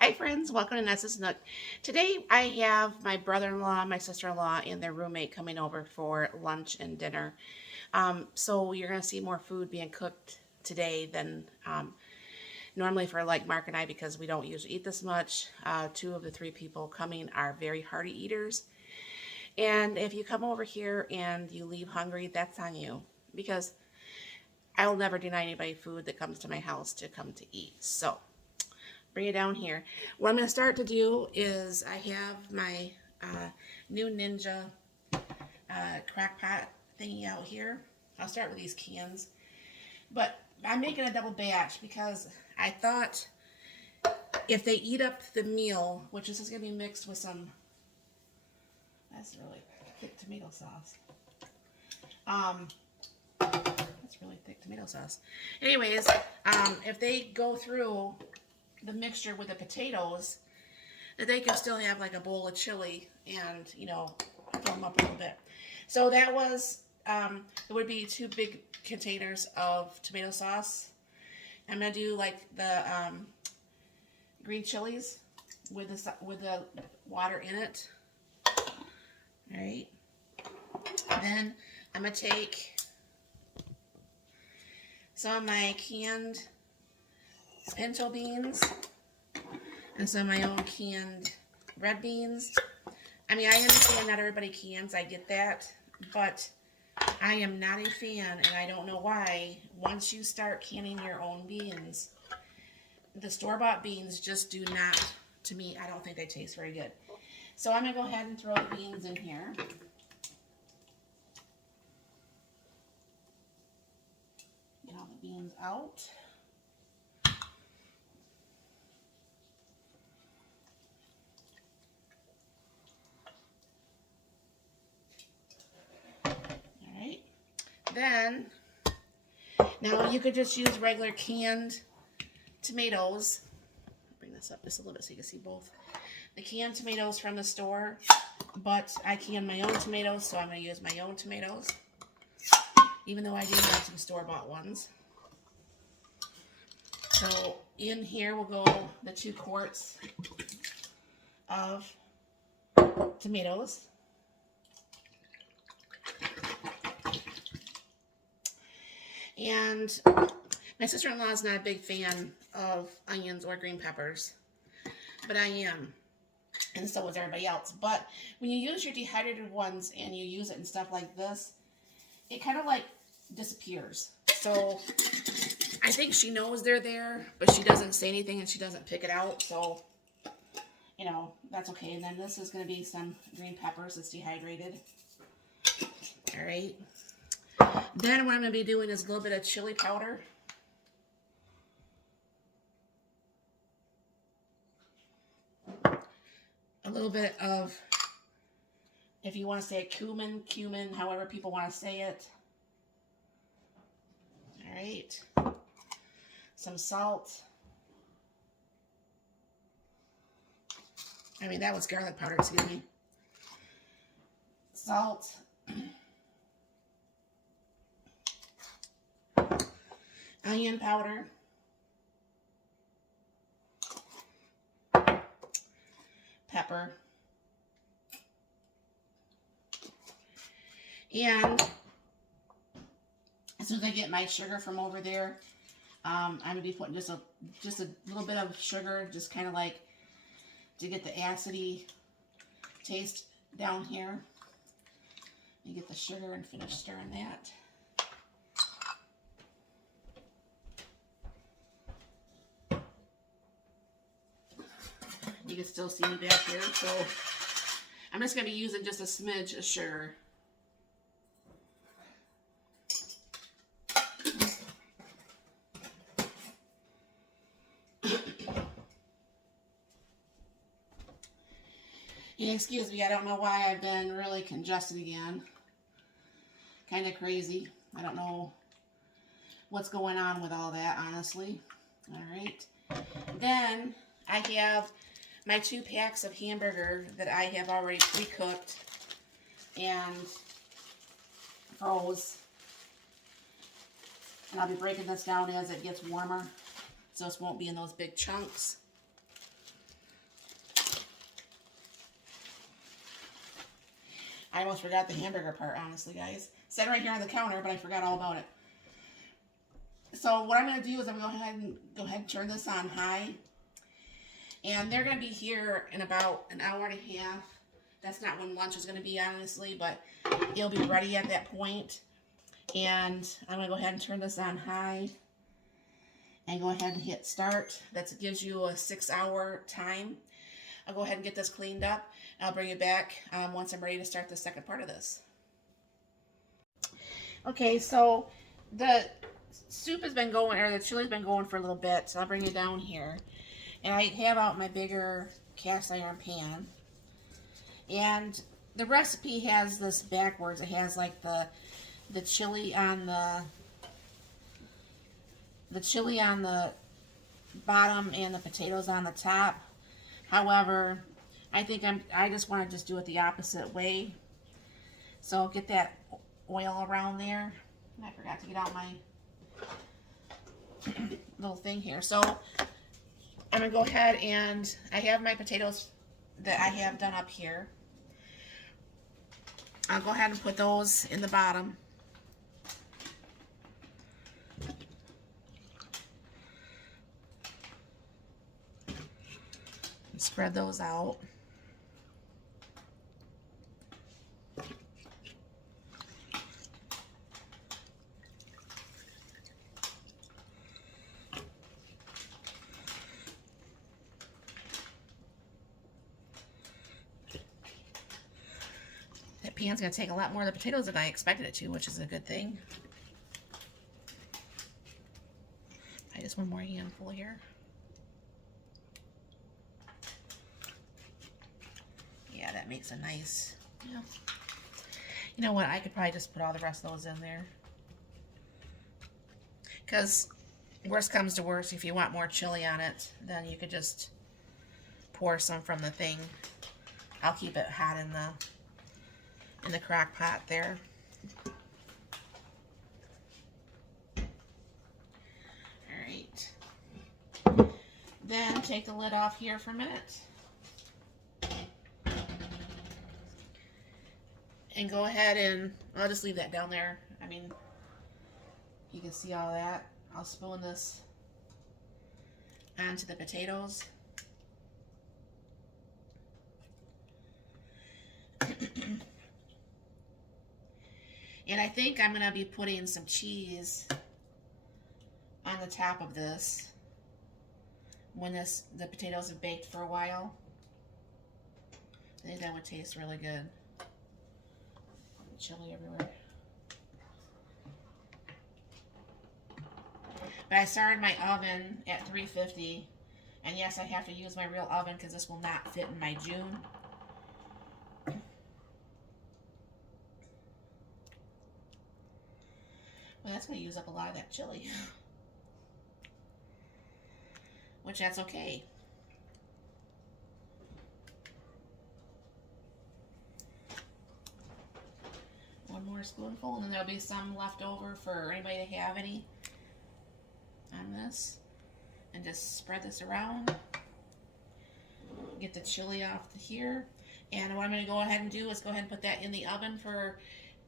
Hi friends, welcome to Nessa's Nook. Today I have my brother-in-law, my sister-in-law, and their roommate coming over for lunch and dinner. So you're going to see more food being cooked today than normally for like Mark and I because we don't usually eat this much. Two of the three people coming are very hearty eaters. And if you come over here and you leave hungry, that's on you because I'll never deny anybody food that comes to my house to come to eat. So bring it down here. What I'm going to start to do is I have my new Ninja crack pot thingy out here. I'll start with these cans. But I'm making a double batch because I thought if they eat up the meal, which this is going to be mixed with some, that's really thick tomato sauce. That's really thick tomato sauce. Anyways, if they go through the mixture with the potatoes, that they can still have like a bowl of chili and, fill them up a little bit. So that was, it would be two big containers of tomato sauce. I'm going to do like the green chilies with the water in it. All right. Then I'm going to take some of my canned pinto beans and some of my own canned red beans. I mean, I understand not everybody cans, I get that, but I am not a fan, and I don't know why. Once you start canning your own beans, the store-bought beans just do not, to me, I don't think they taste very good. So I'm going to go ahead and throw the beans in here. Get all the beans out. Then, now you could just use regular canned tomatoes. I'll bring this up just a little bit so you can see both. The canned tomatoes from the store, but I can my own tomatoes, so I'm going to use my own tomatoes, even though I do have some store-bought ones. So in here will go the 2 quarts of tomatoes. And my sister-in-law is not a big fan of onions or green peppers, but I am, and so is everybody else. But when you use your dehydrated ones and you use it in stuff like this, it kind of like disappears. So I think she knows they're there, but she doesn't say anything and she doesn't pick it out. So, that's okay. And then this is going to be some green peppers that's dehydrated. All right. Then what I'm going to be doing is a little bit of chili powder. A little bit of, if you want to say it, cumin, however people want to say it. All right. Some salt. I mean, that was garlic powder, excuse me. Salt. Onion powder. Pepper. And as soon as I get my sugar from over there, I'm going to be putting just a little bit of sugar, just kind of like to get the acidy taste down here. You get the sugar and finish stirring that. You can still see me back here, so I'm just going to be using just a smidge of sugar. Yeah, excuse me, I don't know why I've been really congested again. Kind of crazy. I don't know what's going on with all that, honestly. All right. Then I have my 2 packs of hamburger that I have already pre-cooked and froze. And I'll be breaking this down as it gets warmer, so this won't be in those big chunks. I almost forgot the hamburger part, honestly, guys. It's right here on the counter, but I forgot all about it. So what I'm going to do is I'm going to go ahead and turn this on high. And they're going to be here in about an hour and a half. That's not when lunch is going to be, honestly, but it'll be ready at that point. And I'm going to go ahead and turn this on high. And go ahead and hit start. That gives you a 6-hour time. I'll go ahead and get this cleaned up. I'll bring it back once I'm ready to start the second part of this. Okay, so the soup has been going, or the chili's been going for a little bit, so I'll bring it down here. And I have out my bigger cast iron pan. And the recipe has this backwards. It has like the chili on the bottom and the potatoes on the top. However, I just want to just do it the opposite way. So get that oil around there. I forgot to get out my little thing here. So I'm going to go ahead and I have my potatoes that I have done up here. I'll go ahead and put those in the bottom. Spread those out. That pan's going to take a lot more of the potatoes than I expected it to, which is a good thing. I just one more handful here. Yeah, that makes a nice, yeah. You know what, I could probably just put all the rest of those in there. Because worst comes to worst, if you want more chili on it, then you could just pour some from the thing. I'll keep it hot in the crock pot there. Alright. Then take the lid off here for a minute. And go ahead and, I'll just leave that down there. I mean, you can see all that. I'll spoon this onto the potatoes. And I think I'm going to be putting some cheese on the top of this when the potatoes have baked for a while. I think that would taste really good. Chili everywhere. But I started my oven at 350, and yes, I have to use my real oven because this will not fit in my June. Well, that's going to use up a lot of that chili, which that's okay. One more spoonful, and then there'll be some left over for anybody to have any on this. And just spread this around. Get the chili off here. And what I'm going to go ahead and do is go ahead and put that in the oven for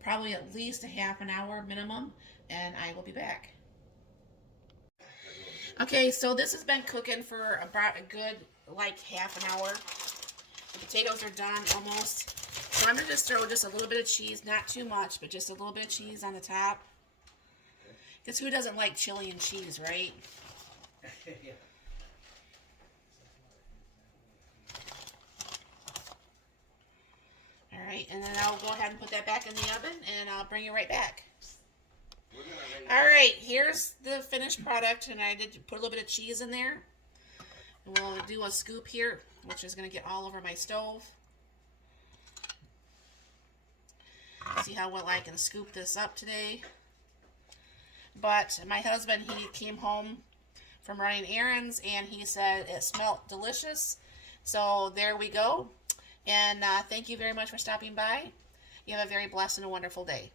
probably at least a half an hour minimum. And I will be back. Okay, so this has been cooking for about a good, like, half an hour. The potatoes are done almost. So I'm going to just throw just a little bit of cheese, not too much, but just a little bit of cheese on the top. Because who doesn't like chili and cheese, right? Yeah. Alright, and then I'll go ahead and put that back in the oven, and I'll bring you right back. Alright, here's the finished product, and I did put a little bit of cheese in there. And we'll do a scoop here, which is going to get all over my stove. See how well I can scoop this up today. But my husband, he came home from running errands, and he said it smelled delicious. So there we go. And thank you very much for stopping by. You have a very blessed and a wonderful day.